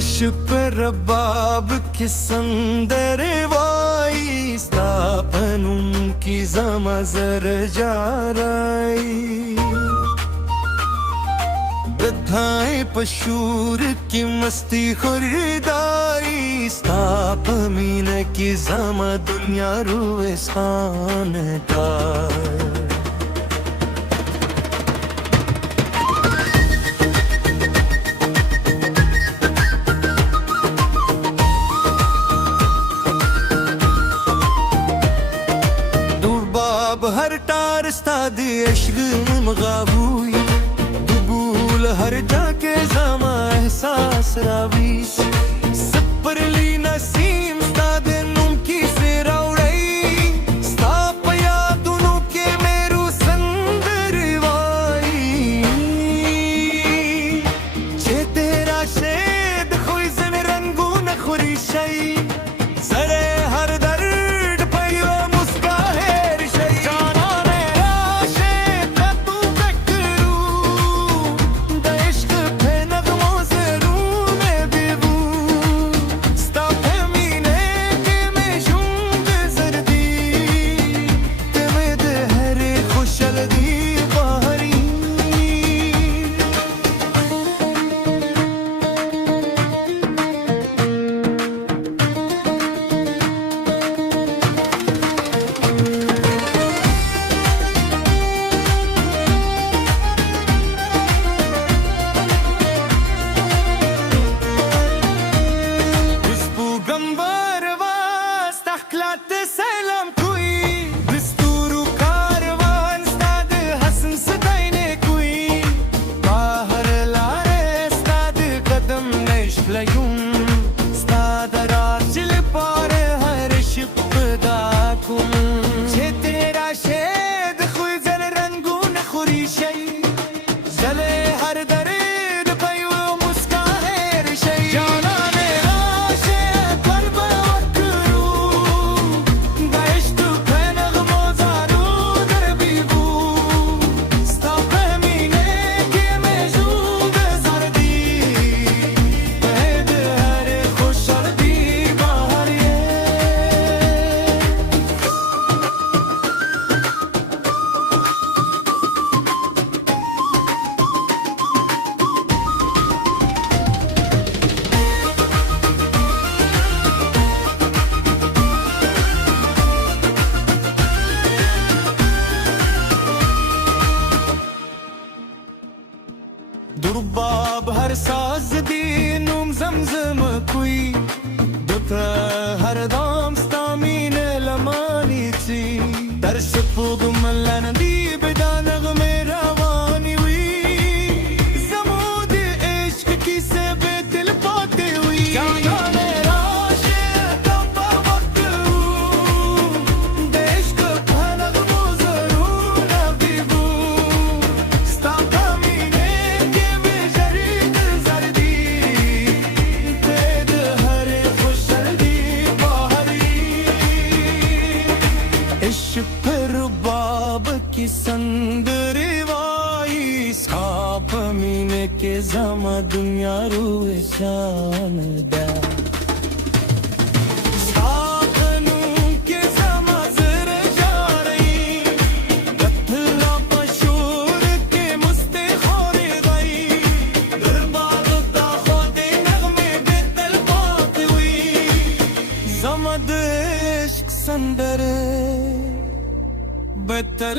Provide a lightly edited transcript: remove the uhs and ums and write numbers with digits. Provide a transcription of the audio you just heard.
इश्क रबाब की संदरवाई स्थापनुम की जमजर जाराई वृद्धाएं पशूर की मस्ती खुरदाई स्थापमीन की जमा दुनिया रुए सान का हर टार स्ताद इश्क मगाबूई दुबूल हर जाके जमा एहसास रावी सपरली नसीम स्ताद नुम की सेराउड़ई स्थापया दोनों के मेरू संदरवाई चे तेरा शेद खुई जन रंगू न खुरी शई सरे हर दर्द पयो मुस्काहे दुर्बाब हर साज दीनुम जमजम कुई दुता हर दाम स्तामीन लमानी ची दर्श पुगम लन दी बेदानग मेरा वानी हुई समूद इश्क की से बेदिल पाते हुई की संदरवाई साप मीने के जमा दुनिया रुए शान दा संदर बेहतर